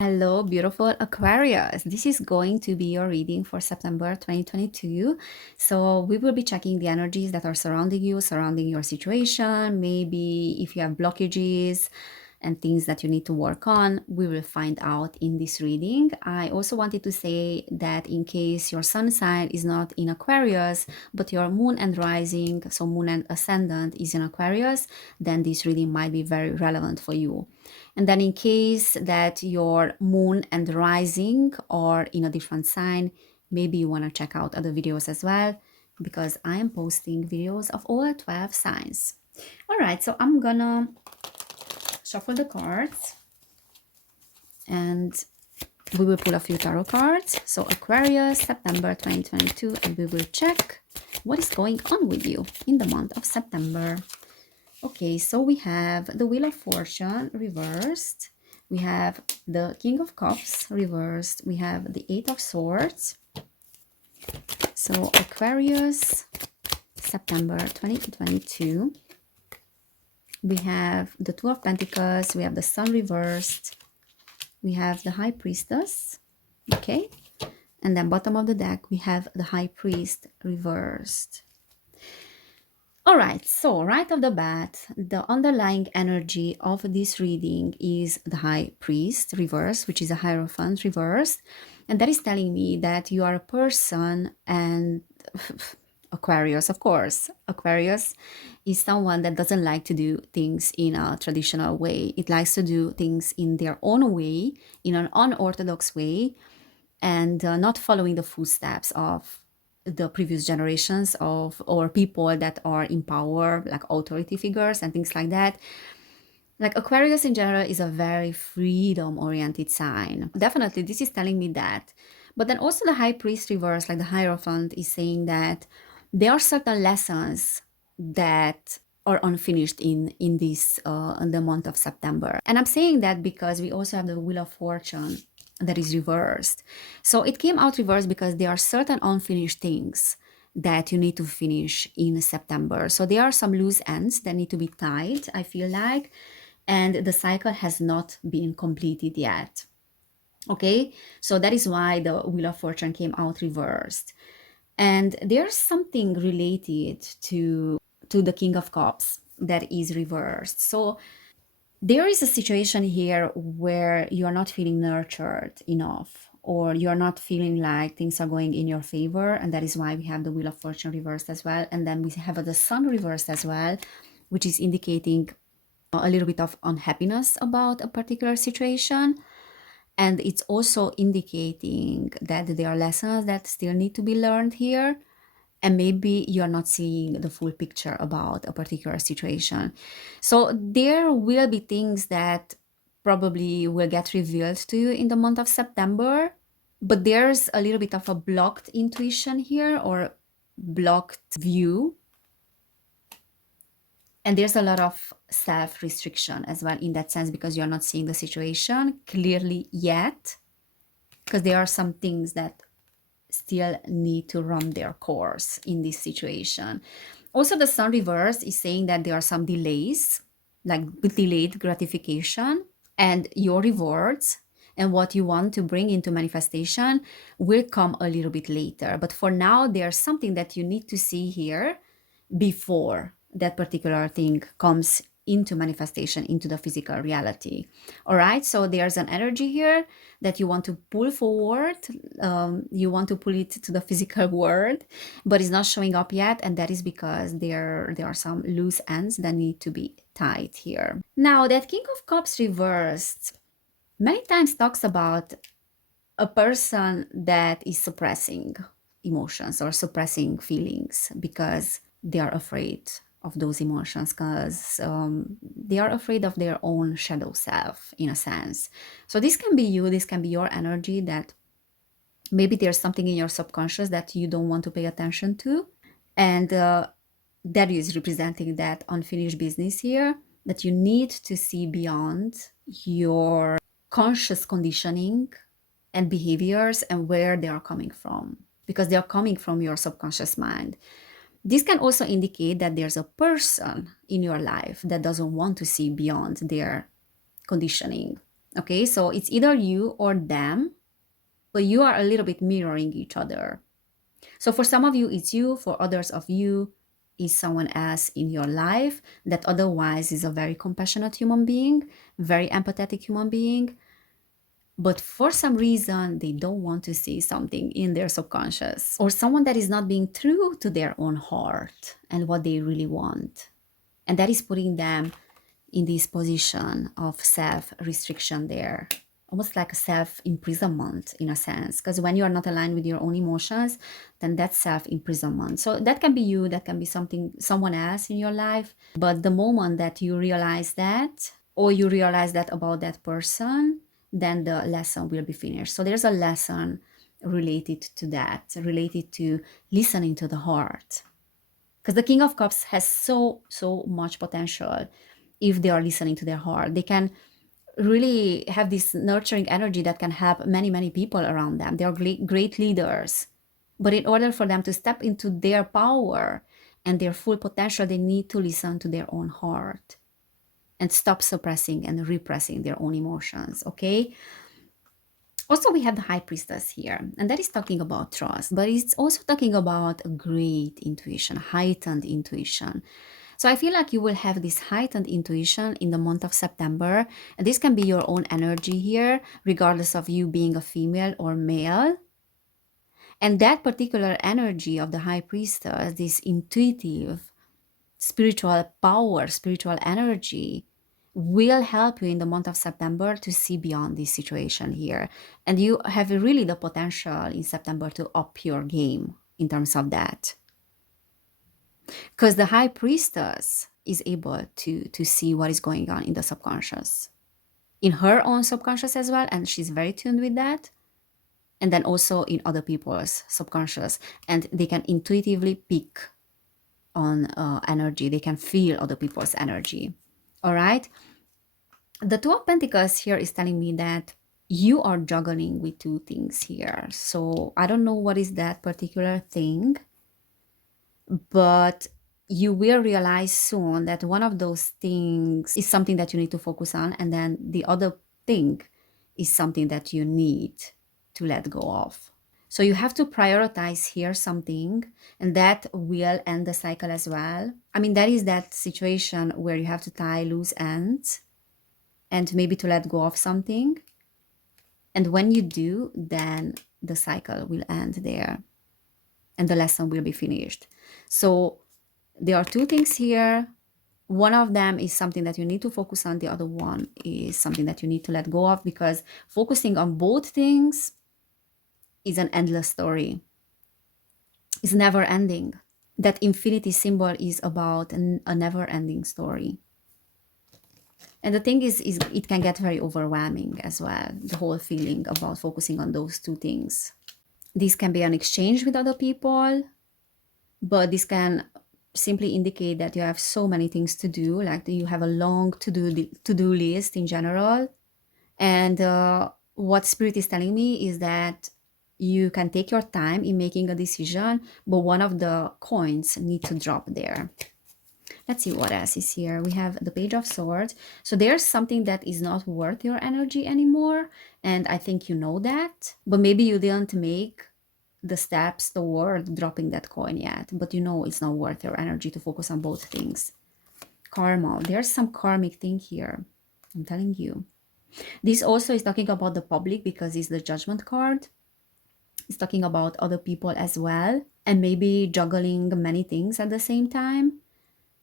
Hello, beautiful Aquarius. This is going to be your reading for September 2022. So, we will be checking the energies that are surrounding you, surrounding your situation. Maybe if you have blockages and things that you need to work on, we will find out in this reading. I also wanted to say that in case your sun sign is not in Aquarius, but your moon and rising, so moon and ascendant, is in Aquarius, then this reading might be very relevant for you. And then in case that your moon and rising are in a different sign, maybe you want to check out other videos as well, because I am posting videos of all 12 signs. All right, so I'm gonna shuffle the cards and we will pull a few tarot cards. So Aquarius, September 2022, and we will check what is going on with you in the month of September. Okay, so we have the Wheel of Fortune reversed. We have the King of Cups reversed. We have the Eight of Swords. So Aquarius, September 2022. We have the Two of Pentacles. We have the Sun reversed. We have the High Priestess. Okay. And then bottom of the deck, we have the High Priest reversed. All right, so right off the bat, the underlying energy of this reading is the High Priest reverse, which is a Hierophant reverse. And that is telling me that you are a person, and Aquarius, of course. Aquarius is someone that doesn't like to do things in a traditional way. It likes to do things in their own way, in an unorthodox way, and not following the footsteps of the previous generations of or people that are in power, like authority figures and things like that. Like Aquarius in general is a very freedom-oriented sign. Definitely, this is telling me that. But then also the High Priest reverse, like the Hierophant, is saying that there are certain lessons that are unfinished in this in the month of September. And I'm saying that because we also have the Wheel of Fortune that is reversed. So it came out reversed because there are certain unfinished things that you need to finish in September. So there are some loose ends that need to be tied, I feel like, and the cycle has not been completed yet. Okay, so that is why the Wheel of Fortune came out reversed. And there's something related to the King of Cups that is reversed. So there is a situation here where you're not feeling nurtured enough, or you're not feeling like things are going in your favor, and that is why we have the Wheel of Fortune reversed as well. And then we have the Sun reversed as well, which is indicating a little bit of unhappiness about a particular situation. And it's also indicating that there are lessons that still need to be learned here, and maybe you're not seeing the full picture about a particular situation. So there will be things that probably will get revealed to you in the month of September, but there's a little bit of a blocked intuition here, or blocked view. And there's a lot of self-restriction as well in that sense, because you're not seeing the situation clearly yet, because there are some things that still need to run their course in this situation. Also, the Sun reverse is saying that there are some delays, like delayed gratification, and your rewards and what you want to bring into manifestation will come a little bit later. But for now, there's something that you need to see here before that particular thing comes into manifestation, into the physical reality. All right, so there's an energy here that you want to pull forward. You want to pull it to the physical world, but it's not showing up yet, and that is because there are some loose ends that need to be tied here. Now, that King of Cups reversed many times talks about a person that is suppressing emotions or suppressing feelings because they are afraid of those emotions, because they are afraid of their own shadow self, in a sense. So this can be you, this can be your energy, that maybe there's something in your subconscious that you don't want to pay attention to, and that is representing that unfinished business here, that you need to see beyond your conscious conditioning and behaviors and where they are coming from, because they are coming from your subconscious mind. This can also indicate that there's a person in your life that doesn't want to see beyond their conditioning. Okay, so it's either you or them, but you are a little bit mirroring each other. So for some of you, it's you. For others of you, is someone else in your life that otherwise is a very compassionate human being, very empathetic human being. But for some reason, they don't want to see something in their subconscious, or someone that is not being true to their own heart and what they really want. And that is putting them in this position of self-restriction there, almost like a self-imprisonment in a sense, because when you are not aligned with your own emotions, then that's self-imprisonment. So that can be you, that can be someone else in your life, but the moment that you realize that, or you realize that about that person, then the lesson will be finished. So there's a lesson related to that, related to listening to the heart, because the King of Cups has so much potential. If they are listening to their heart, they can really have this nurturing energy that can help many people around them. They are great leaders, but in order for them to step into their power and their full potential, they need to listen to their own heart and stop suppressing and repressing their own emotions. Okay, also we have the High Priestess here, and that is talking about trust, but it's also talking about a great intuition, heightened intuition. So I feel like you will have this heightened intuition in the month of September, and this can be your own energy here, regardless of you being a female or male. And that particular energy of the High Priestess, this intuitive spiritual power, spiritual energy, will help you in the month of September to see beyond this situation here. And you have really the potential in September to up your game in terms of that. Because the High Priestess is able to see what is going on in the subconscious, in her own subconscious as well, and she's very tuned with that. And then also in other people's subconscious, and they can intuitively pick on energy. They can feel other people's energy. All right. The Two of Pentacles here is telling me that you are juggling with two things here. So I don't know what is that particular thing, but you will realize soon that one of those things is something that you need to focus on, and then the other thing is something that you need to let go of. So you have to prioritize here something, and that will end the cycle as well. I mean, that is that situation where you have to tie loose ends and maybe to let go of something. And when you do, then the cycle will end there and the lesson will be finished. So there are two things here. One of them is something that you need to focus on. The other one is something that you need to let go of, because focusing on both things is an endless story. It's never ending. That infinity symbol is about a never-ending story. And the thing is it can get very overwhelming as well, the whole feeling about focusing on those two things. This can be an exchange with other people, but this can simply indicate that you have so many things to do, like you have a long to-do list in general. And what Spirit is telling me is that you can take your time in making a decision, but one of the coins need to drop there. Let's see what else is here. We have the Page of Swords. So there's something that is not worth your energy anymore, and I think you know that, but maybe you didn't make the steps toward dropping that coin yet, but you know it's not worth your energy to focus on both things. Karma. There's some karmic thing here, I'm telling you. This also is talking about the public, because it's the Judgment card. It's talking about other people as well, and maybe juggling many things at the same time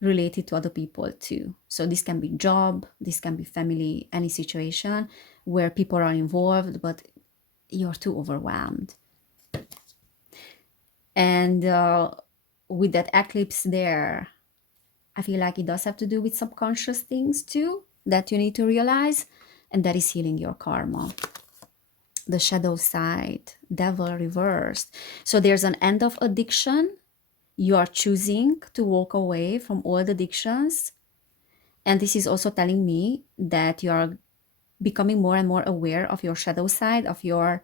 related to other people too. So this can be job, this can be family, any situation where people are involved, but you're too overwhelmed. And with that eclipse there, I feel like it does have to do with subconscious things too that you need to realize, and that is healing your karma. The shadow side, devil reversed. So there's an end of addiction. You are choosing to walk away from old addictions. And this is also telling me that you are becoming more and more aware of your shadow side, of your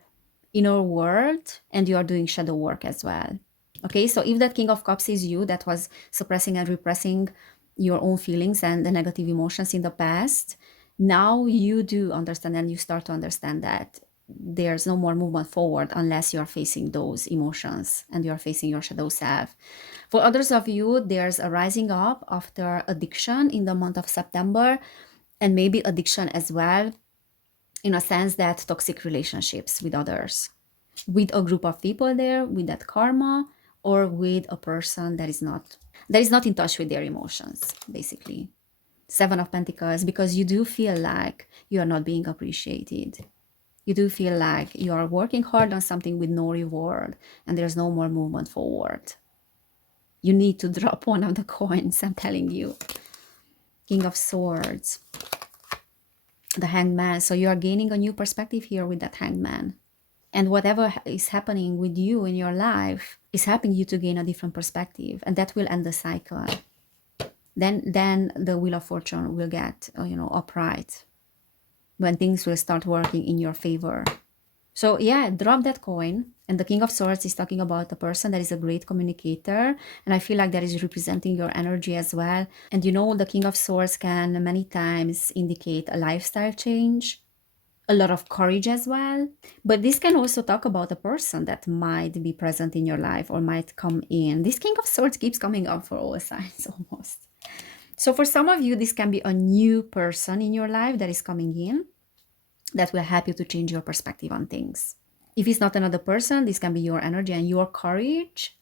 inner world, and you are doing shadow work as well. Okay, so if that King of Cups is you that was suppressing and repressing your own feelings and the negative emotions in the past, Now you do understand, and you start to understand that there's no more movement forward unless you're facing those emotions and you're facing your shadow self. For others of you, there's a rising up after addiction in the month of September, and maybe addiction as well, in a sense that toxic relationships with others, with a group of people there, with that karma, or with a person that is not in touch with their emotions, basically. Seven of Pentacles, because you do feel like you are not being appreciated. You do feel like you are working hard on something with no reward, and there's no more movement forward. You need to drop one of the coins, I'm telling you. King of Swords, the Hanged Man. So you are gaining a new perspective here with that Hanged Man. And whatever is happening with you in your life is helping you to gain a different perspective, and that will end the cycle. Then the Wheel of Fortune will get upright, when things will start working in your favor. So yeah, drop that coin. And the King of Swords is talking about a person that is a great communicator, and I feel like that is representing your energy as well. And the King of Swords can many times indicate a lifestyle change, a lot of courage as well. But this can also talk about a person that might be present in your life or might come in. This King of Swords keeps coming up for all signs almost. So for some of you, this can be a new person in your life that is coming in, that will help you to change your perspective on things. If it's not another person, this can be your energy and your courage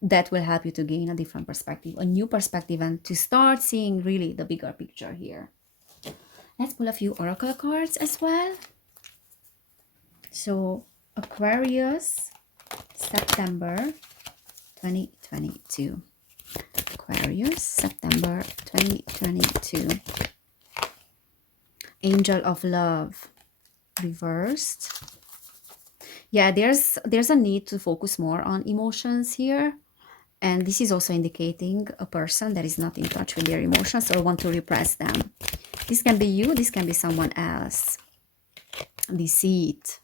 that will help you to gain a different perspective, a new perspective, and to start seeing really the bigger picture here. Let's pull a few oracle cards as well. So Aquarius, September 2022. Aquarius, September 2022. Angel of Love, reversed. Yeah, there's a need to focus more on emotions here. And this is also indicating a person that is not in touch with their emotions or want to repress them. This can be you, this can be someone else. Deceit.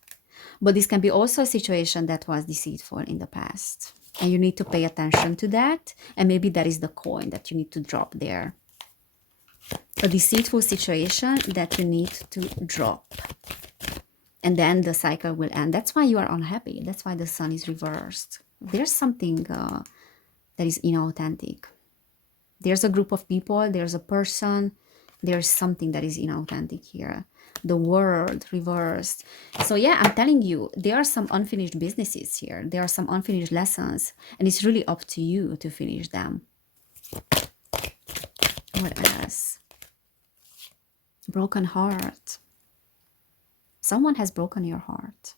But this can be also a situation that was deceitful in the past. And you need to pay attention to that. And maybe that is the coin that you need to drop there. A deceitful situation that you need to drop. And then the cycle will end. That's why you are unhappy. That's why the sun is reversed. There's something that is inauthentic. There's a group of people, there's a person, there's something that is inauthentic here. The World reversed. So yeah, I'm telling you, there are some unfinished businesses here. There are some unfinished lessons, and it's really up to you to finish them. What else? Broken heart. Someone has broken your heart.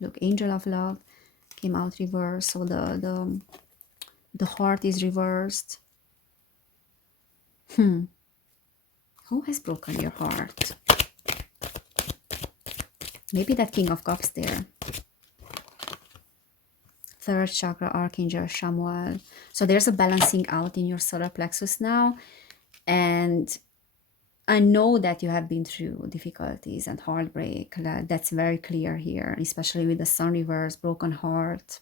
Look, Angel of Love came out reversed. So the heart is reversed. Who has broken your heart? Maybe that King of Cups there. Third chakra, Archangel Chamuel. So there's a balancing out in your solar plexus now. And I know that you have been through difficulties and heartbreak. That's very clear here, especially with the sun reverse, broken heart.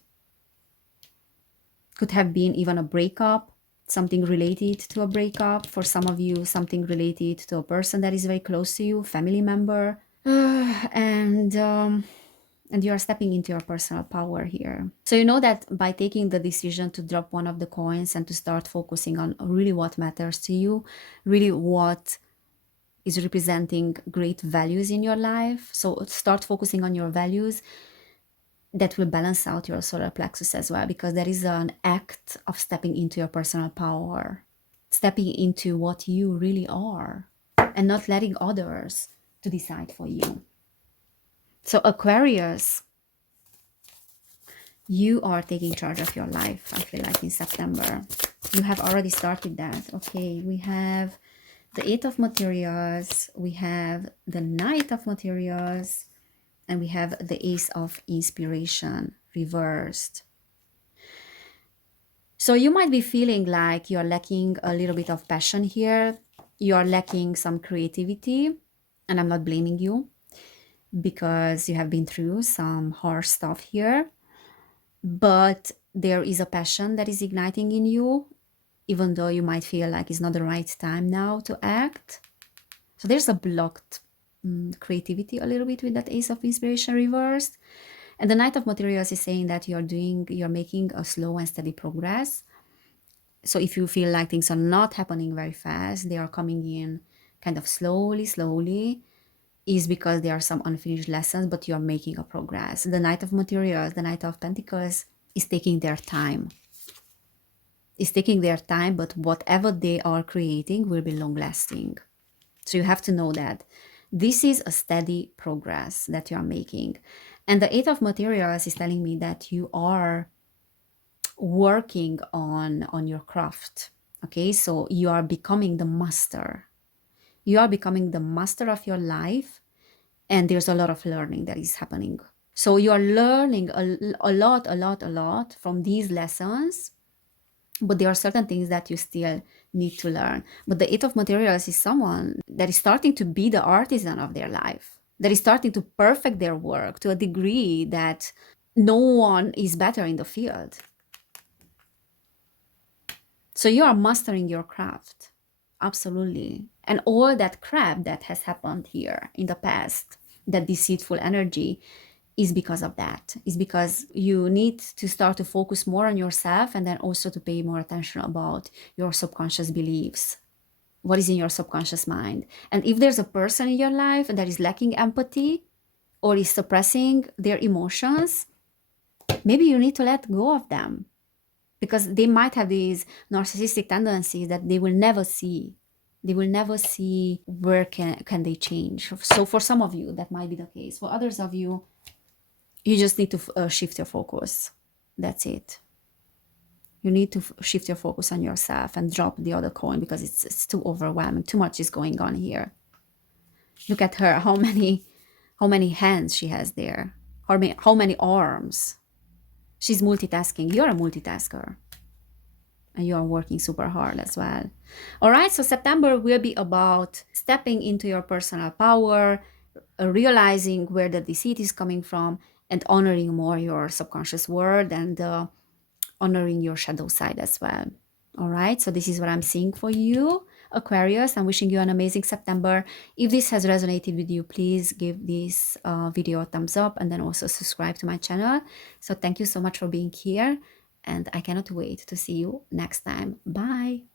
Could have been even a breakup, something related to a breakup. For some of you, something related to a person that is very close to you, family member. And you are stepping into your personal power here. So you know that by taking the decision to drop one of the coins and to start focusing on really what matters to you, really what is representing great values in your life. So start focusing on your values. That will balance out your solar plexus as well, because there is an act of stepping into your personal power, stepping into what you really are, and not letting others to decide for you. So Aquarius, you are taking charge of your life, I feel like, in September. You have already started that. Okay, we have the Eight of Materials, we have the Knight of Materials, and we have the Ace of Inspiration reversed. So you might be feeling like you're lacking a little bit of passion here. You're lacking some creativity, and I'm not blaming you because you have been through some harsh stuff here. But there is a passion that is igniting in you, even though you might feel like it's not the right time now to act. So there's a blocked creativity a little bit with that Ace of Inspiration reversed. And the Knight of Materials is saying that you're making a slow and steady progress. So if you feel like things are not happening very fast, they are coming in kind of slowly, is because there are some unfinished lessons, but you're making a progress. The Knight of Materials, the Knight of Pentacles is taking their time. But whatever they are creating will be long lasting. So you have to know that this is a steady progress that you are making. And the Eight of Materials is telling me that you are working on your craft. Okay, so you are becoming the master. You are becoming the master of your life, and there's a lot of learning that is happening. So you are learning a lot from these lessons, but there are certain things that you still need to learn. But the Eight of Materials is someone that is starting to be the artisan of their life, that is starting to perfect their work to a degree that no one is better in the field. So you are mastering your craft. Absolutely. And all that crap that has happened here in the past, that deceitful energy, is because of that. Is because you need to start to focus more on yourself, and then also to pay more attention about your subconscious beliefs. What is in your subconscious mind? And if there's a person in your life that is lacking empathy or is suppressing their emotions, maybe you need to let go of them, because they might have these narcissistic tendencies that they will never see. They will never see where can they change. So for some of you, that might be the case. For others of you, you just need to shift your focus. That's it. You need to shift your focus on yourself and drop the other coin, because it's too overwhelming. Too much is going on here. Look at her. How many hands she has there. How many arms. She's multitasking. You're a multitasker. And you are working super hard as well. All right, so September will be about stepping into your personal power, realizing where the deceit is coming from, and honoring more your subconscious world, and honoring your shadow side as well. All right, so this is what I'm seeing for you, Aquarius. I'm wishing you an amazing September. If this has resonated with you, please give this video a thumbs up, and then also subscribe to my channel. So thank you so much for being here, and I cannot wait to see you next time. Bye.